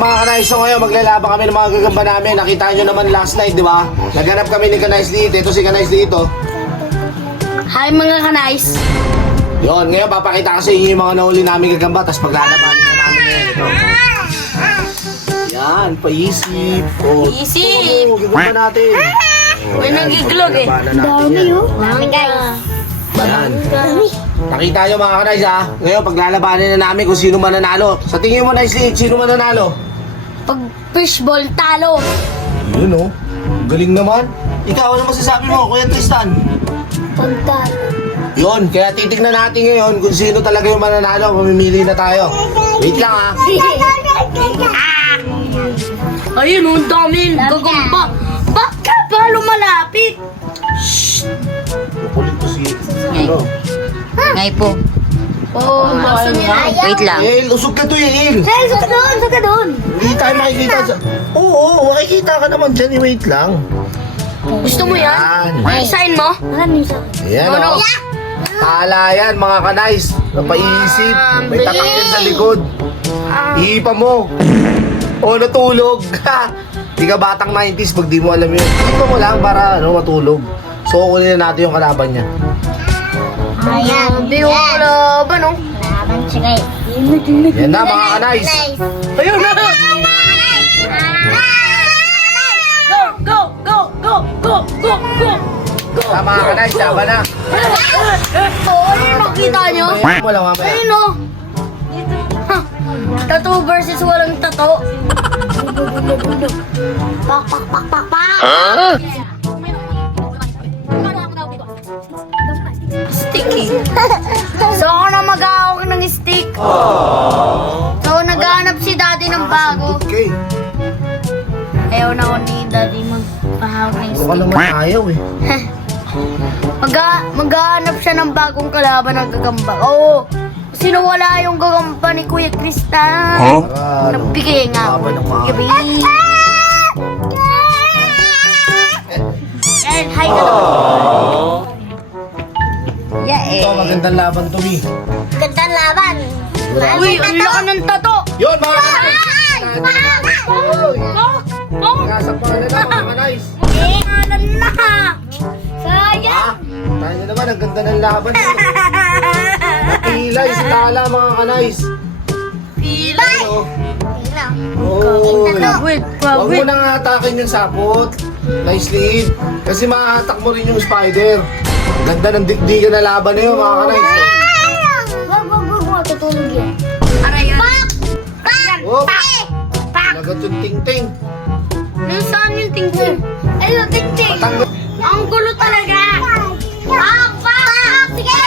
Mga kanais, so ngayon maglalaban kami ng mga gagamba namin. Nakita nyo naman last night, di ba? Naghanap kami ni Kanais dito. Ito si Kanais dito. Hi mga kanais. Yon, ngayon papakita ko sa inyo yung mga nahuli namin gagamba. Tapos paglalabanin na namin ngayon. Ito. Yan, paisip. Oh, Paisip. gagamba natin. May nagiglog eh. Dami yun. Dami guys. Yan. Nakita nyo mga kanais ha. Ngayon paglalabanin na namin kung sino mananalo. Sa tingin mo Nicely, sino mananalo? Pag fishball talo. Yun oh. Galing naman. Ikaw, ano masasabi mo, Kuya Tristan? Pagtalo. Yun, kaya titignan natin ngayon kung sino talaga yung mananalo. Mamimili na tayo. Wait lang ha. Ayun oh, dami gagamba. Bakit ba lumalapit? Kukulit ko si... Ano? Ngay po. Oh, nasa niya. Wait lang. El, usog ka to El. Hey, suka doon. Hindi tayo makikita sa... Oo, makikita ka naman dyan. Wait lang. Gusto mo yan? Yan. Sign mo? Ayan Ano? o. Tala yan mga kanais. Napaisip. May bilis. tatak yan sa likod. Iipa mo. O, natulog. Di ka batang 90s pag di mo alam yun. Iipa mo lang para matulog. So, kunin na natin yung kalaban niya. Ayan. Hindi ko kalaban oh. Laban siya guys. Yan na mga kanais. Ayun na. Go. Mga kanais, laban na. Ano yung nakita nyo? Bayan mo lang mamaya. Ayun o. Tattoo versus walang tattoo. Pak. Sticky. So ako na mag-aawak ng stick. So naghahanap si daddy ng bago. Okay. Ayaw na ako ni daddy magpahawak ng Baka stick. naman ayaw eh. Maghahanap siya ng bagong kalaban ng gagamba. Oo. Sino wala yung gagamba ni Kuya Tristan? Para ano, Nagbigay nga ako laban ng mga- gabi. And hi ka daw. Yeah eh. Ito, magandang laban to, Mi. Gandang laban. Uy, ang laki ng tato. Yun, mga kanais! Oh, Nakasapahan na lang, mga kanais. pangalan na. Sayang. Tayo na naman, ang ganda ng laban. Napilay si Tala, mga kanais. Pilay. Ano? Oh, Wait, huwag mo nang hatakin yung sapot. Nicely. Kasi mahahatak mo rin yung spider. Ganda ng digdigan na laban na yun, mga kanais. Wag. Tutulog yan. Aray yan. Pak! Oh, Pak! lagat yung ting-ting. Nasaan yung tingting? Ayun, tingting. Patanggal. Ang gulo talaga. Pak! Sige!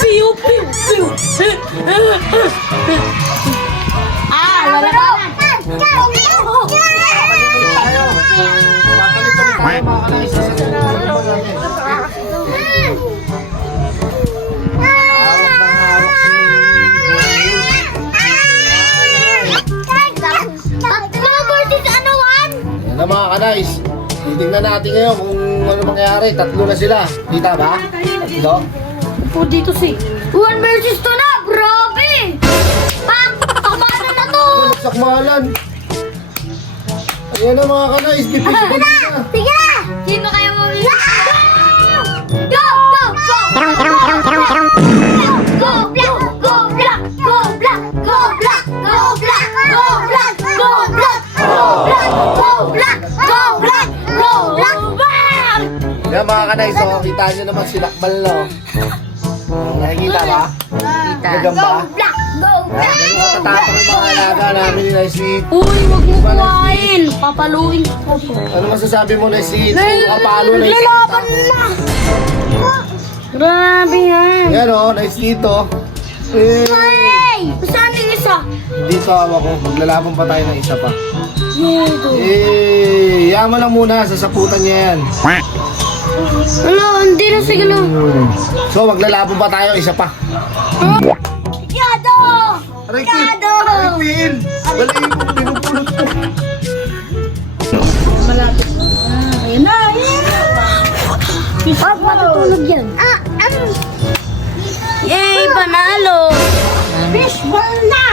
Piu, piu, piu. Lalabanan. Tayo. Papalit ulit tayo, mga kanais. Sa laban natin. Yan na mga kanais. Titignan natin ngayon kung ano mangyayari. Tatlo na sila. Kita ba? Tatlo? Po dito si 1 versus 2 na, grabe! Pak! Takbanan na to! Sakmalan. Ayan na mga kanais. Bipis-balik na. Sige na! Sino kayo mamili? Go! Go! Go! Go! Black! Go Black! Go Black! Go Black! Go Black! Go Black! Go Black! Go Black! Go Black! Go Black! Go Black! Go Black! Yan mga kanais. So, kita nyo naman sinakbal no. Nakikita ba? Nagamba? Black! Go Yan, ganun katatapang yung mga alaga namin ni Nicely. Uy, wag mo kumain! Papaluin ko. Ano masasabi mo Nicely? Kapalo na Lalaban na! Grabe yan! Yan o, Nicely ito. Hey! Saan yung isa? Dito awa ko, maglalaban pa tayo ng isa pa. Dito. Yaman lang muna, sasaputan niya yan. Wala, hindi na sige na. So, maglalaban pa tayo, isa pa. Yado! Aray, Will! Balayin mo, pinupulot ko. Ayun na, Oh, matutulog yan. Yay, panalo! Fishball na!